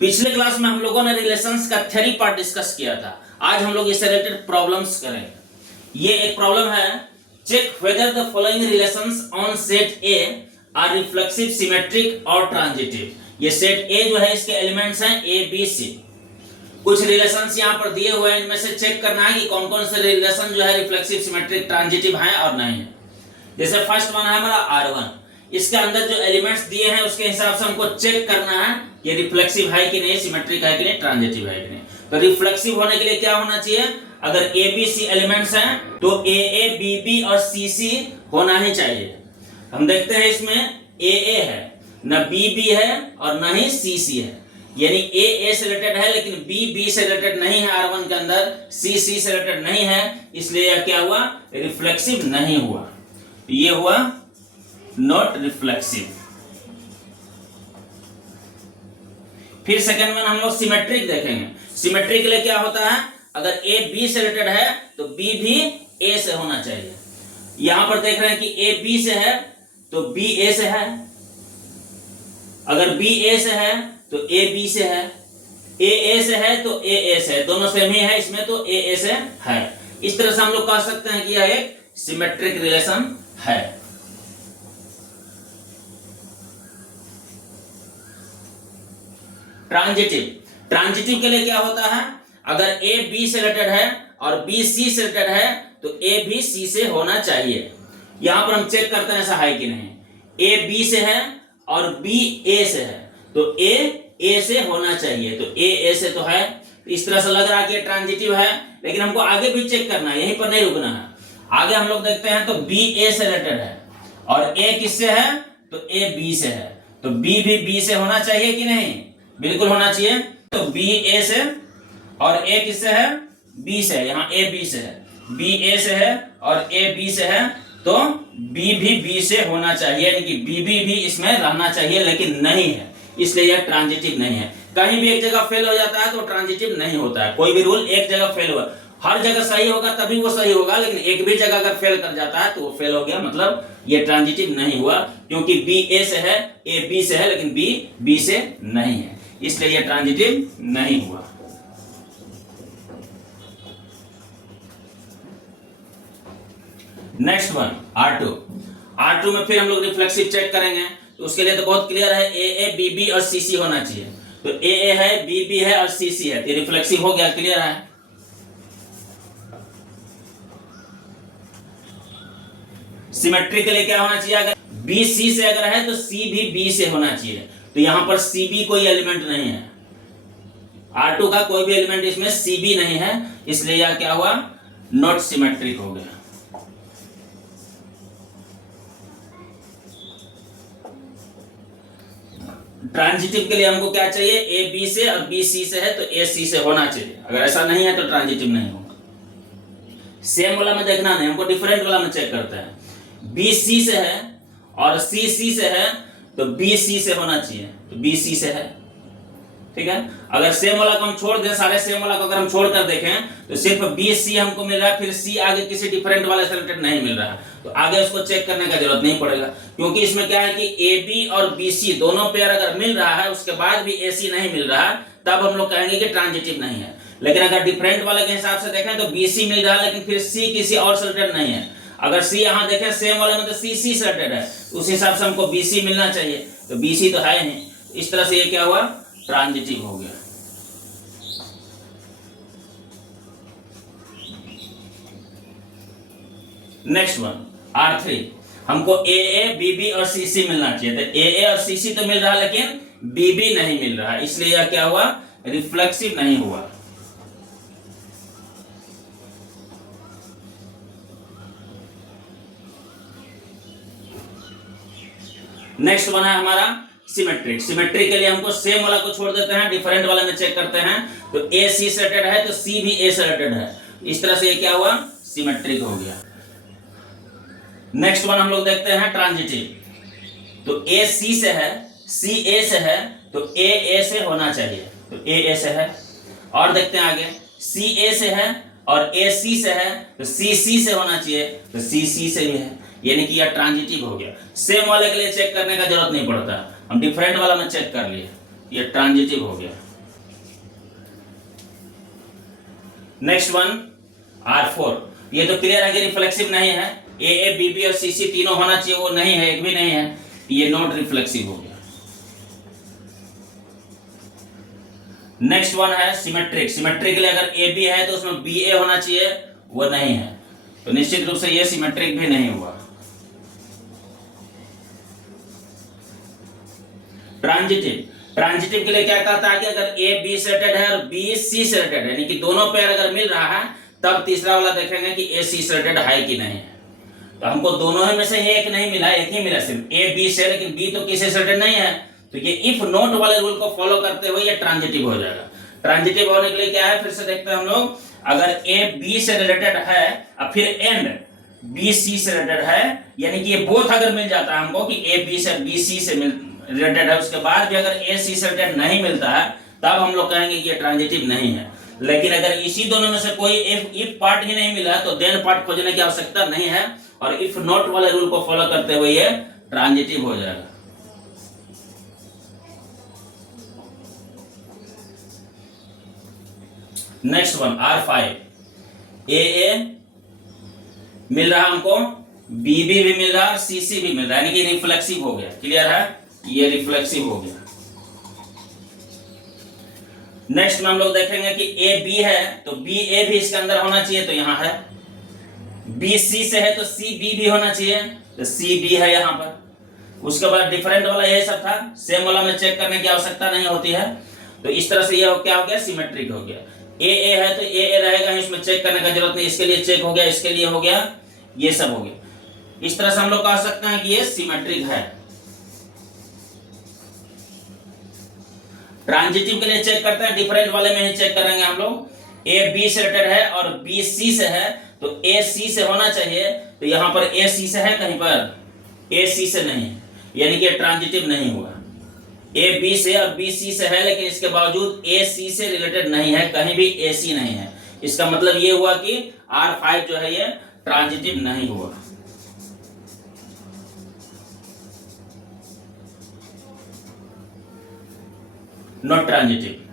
पिछले क्लास में हम लोगों ने रिलेशंस का थ्योरी पार्ट डिस्कस किया था। आज हम लोग इससे रिलेटेड प्रॉब्लम्स करेंगे। ये एक प्रॉब्लम है, check whether the following relations on set A are reflexive, symmetric और ट्रांजिटिव। ये सेट ए जो है इसके एलिमेंट्स हैं ए बी सी। कुछ रिलेशंस यहाँ पर दिए हुए हैं, इनमें से चेक करना है कि कौन कौन से रिलेशन जो है रिफ्लेक्सिव, सिमेट्रिक, ट्रांजिटिव हैं और नहीं है। जैसे फर्स्ट वन है हमारा R1, इसके अंदर जो एलिमेंट्स दिए हैं उसके हिसाब से हमको चेक करना है कि रिफ्लेक्सिव है कि नहीं, सिमेट्रिक है कि नहीं, ट्रांजिटिव है कि नहीं। तो रिफ्लेक्सिव होने के लिए क्या होना चाहिए? अगर ए बी सी एलिमेंट्स हैं तो ए ए बी बी और सी सी होना ही चाहिए। हम देखते हैं इसमें ए ए है, न बी बी है और न ही सी सी है, यानी ए ए से रिलेटेड है लेकिन बी बी से रिलेटेड नहीं है। R1 के अंदर सी सी से रिलेटेड नहीं है, इसलिए यह क्या हुआ? रिफ्लेक्सिव नहीं हुआ। ये हुआ नॉट रिफ्लेक्सिव। फिर सेकंड वन हम लोग सिमेट्रिक देखेंगे। सिमेट्रिक के लिए क्या होता है? अगर ए बी से रिलेटेड है तो बी भी ए से होना चाहिए। यहां पर देख रहे हैं कि ए बी से है तो बी ए से है, अगर बी ए से है तो ए बी से है, ए से है तो ए से है, दोनों सेम ही है इसमें तो ए से है। इस तरह से हम लोग कह सकते हैं कि यह एक सिमेट्रिक रिलेशन है। ट्रांजिटिव के लिए क्या होता है? अगर ए बी से रिलेटेड है और बी सी से रिलेटेड है तो ए भी सी से होना चाहिए। यहां पर हम चेक करते हैं ऐसा है कि नहीं। ए बी से है और बी ए से है तो ए से होना चाहिए, तो ए से तो है। इस तरह से लग रहा है कि ट्रांजिटिव है, लेकिन हमको आगे भी चेक करना है, यहीं पर नहीं रुकना है। आगे हम लोग देखते हैं तो बी ए से रिलेटेड है और ए किससे है? तो ए बी से है, तो बी भी बी से होना चाहिए कि नहीं? बिल्कुल होना चाहिए। तो बी ए से और ए किससे है? बी से है, यहाँ ए बी से है, बी ए से है और ए बी से है तो बी भी बी से होना चाहिए, यानी कि बी भी इसमें रहना चाहिए, लेकिन नहीं है, इसलिए यह ट्रांजिटिव नहीं है। कहीं भी एक जगह फेल हो जाता है तो ट्रांजिटिव नहीं होता है। कोई भी रूल एक जगह फेल हुआ, हर जगह सही होगा तभी वो सही होगा, लेकिन एक भी जगह अगर फेल कर जाता है तो वो फेल हो गया, मतलब ये ट्रांजिटिव नहीं हुआ, क्योंकि बी ए से है, ए बी से है, लेकिन बी बी से नहीं है, इसलिए ये ट्रांजिटिव नहीं हुआ। नेक्स्ट वन R2 में फिर हम लोग रिफ्लेक्सिव चेक करेंगे, तो उसके लिए तो बहुत क्लियर है, ए बी बी और सी सी होना चाहिए। तो ए है, बी बी है और सी सी है, तो रिफ्लेक्सिव हो गया, क्लियर है। सिमेट्रिक के लिए क्या होना चाहिए? अगर बी सी से अगर है तो सी भी बी से होना चाहिए, तो यहां पर सी बी कोई एलिमेंट नहीं है, R2 का कोई भी एलिमेंट इसमें सी बी नहीं है, इसलिए यह क्या हुआ? नॉट सिमेट्रिक हो गया। ट्रांजिटिव के लिए हमको क्या चाहिए? ए बी से और बी सी से है तो ए सी से होना चाहिए, अगर ऐसा नहीं है तो ट्रांजिटिव नहीं होगा। सेम वाला में देखना नहीं, हमको डिफरेंट वाला में चेक करते हैं। बी सी से है और सी सी से है तो बी सी से होना चाहिए, तो बी सी से है, ठीक है। अगर सेम वाला को हम छोड़ दें, सारे सेम वाला को अगर हम छोड़ कर देखें तो सिर्फ बी सी हमको मिल रहा है, फिर सी आगे किसी डिफरेंट वाले से रिलेटेड नहीं मिल रहा है, तो आगे उसको चेक करने का जरूरत नहीं पड़ेगा, क्योंकि इसमें क्या है कि ए बी और बी सी दोनों पेयर अगर मिल रहा है उसके बाद भी ए सी नहीं मिल रहा है, तब हम लोग कहेंगे कि ट्रांजिटिव नहीं है। लेकिन अगर डिफरेंट वाले के हिसाब से देखें तो बी सी मिल रहा है लेकिन फिर सी किसी और से रिलेटेड नहीं है। अगर सी यहां देखें सेम वाले में तो सी सी से रिलेटेड है, उस हिसाब से हमको बी सी मिलना चाहिए, तो बी सी तो है नहीं, इस तरह से ये क्या हुआ? ट्रांजिटिव हो गया। नेक्स्ट वन R3, हमको ए बी बी और सी सी मिलना चाहिए, तो ए और सी सी तो मिल रहा है लेकिन बी बी नहीं मिल रहा है, इसलिए यह क्या हुआ? रिफ्लेक्सिव नहीं हुआ। नेक्स्ट बना है हमारा सिमेट्रिक। सिमेट्रिक के लिए हमको सेम वाला को छोड़ देते हैं, डिफरेंट वाला में चेक करते हैं, तो ए सी से रिलेटेड है तो सी भी ए से रिलेटेड है, इस तरह से ये क्या हुआ? सिमेट्रिक हो गया। नेक्स्ट वन हम लोग देखते हैं ट्रांजिटिव। तो ए सी से है, सी ए से है तो ए से होना चाहिए, तो ए से है। और देखते हैं आगे, सी ए से है और ए सी से है तो सी सी से होना चाहिए, तो सी सी से भी है, यानी कि यह ट्रांजिटिव हो गया। सेम वाले के लिए चेक करने का जरूरत नहीं पड़ता, हम डिफरेंट वाला में चेक कर लिए, यह ट्रांजिटिव हो गया। नेक्स्ट वन R4, ये तो क्लियर है कि रिफ्लेक्सिव नहीं है। AA, BB और CC तीनों होना चाहिए, वो नहीं है, एक भी नहीं है, ये नॉट रिफ्लेक्सिव हो गया। नेक्स्ट वन है सिमेट्रिक। सिमेट्रिक के लिए अगर AB है तो उसमें BA होना चाहिए, वो नहीं है, तो निश्चित रूप से ये सिमेट्रिक भी नहीं हुआ। ट्रांजिटिव, ट्रांजिटिव के लिए क्या कहता है कि अगर A B से रिलेटेड है और B C से रिलेटेड है, यानी कि दोनों पेयर अगर मिल रहा है, तब तीसरा वाला देखेंगे कि A C से रिलेटेड है कि नहीं है। तो हमको दोनों ही में से एक नहीं मिला, एक ही मिला सिर्फ A B से, लेकिन B तो किसी से रिलेटेड नहीं है, तो ये इफ नॉट वाले रूल को फॉलो करते हुए ये ट्रांजिटिव हो जाएगा। ट्रांजिटिव होने के लिए क्या है, फिर से देखते हैं हम लोग, अगर A B से रिलेटेड है और फिर एंड B C से रिलेटेड है, यानी कि ये बोथ अगर मिल जाता है हमको कि A B से B C से रिलेटेड है, उसके बाद भी अगर A C से रिलेटेड नहीं मिलता है, तब हम लोग कहेंगे कि ये ट्रांजिटिव नहीं है। लेकिन अगर इसी दोनों में से कोई इफ पार्ट ही नहीं मिला तो देन पार्ट खोजने की आवश्यकता नहीं है, और इफ नॉट वाले रूल को फॉलो करते हुए ये ट्रांजिटिव हो जाएगा। नेक्स्ट वन R5, AA मिल रहा हमको, BB भी मिल रहा, CC भी मिल रहा, यानी कि रिफ्लेक्सिव हो गया। क्लियर है, ये रिफ्लेक्सिव हो गया। नेक्स्ट में हम लोग देखेंगे कि AB है तो BA भी इसके अंदर होना चाहिए, तो यहां है। BC से है तो CB भी होना चाहिए, तो CB है यहां पर। उसके बाद डिफरेंट वाला यही सब था, सेम वाला में चेक करने की आवश्यकता नहीं होती है। तो इस तरह से ये क्या हो गया, सिमेट्रिक हो गया। AA है तो AA रहेगा, इसमें चेक करने का जरूरत नहीं, इसके लिए चेक हो गया, इसके लिए हो गया, ये सब हो गया। इस तरह से हम लोग कह सकते हैं कि ये सिमेट्रिक है। ट्रांजिटिव के लिए चेक करते हैं, डिफरेंट वाले में ही चेक करेंगे हम लोग। A B से रिलेटेड है और B C से है, तो A C से होना चाहिए, तो यहां पर A C से है, कहीं पर A C से नहीं, यानी कि ट्रांजिटिव नहीं हुआ। A B से और B C से है, लेकिन इसके बावजूद A C से रिलेटेड नहीं है, कहीं भी A C नहीं है। इसका मतलब ये हुआ कि R5 जो है ये ट्रांजिटिव नहीं हुआ। Not transitive.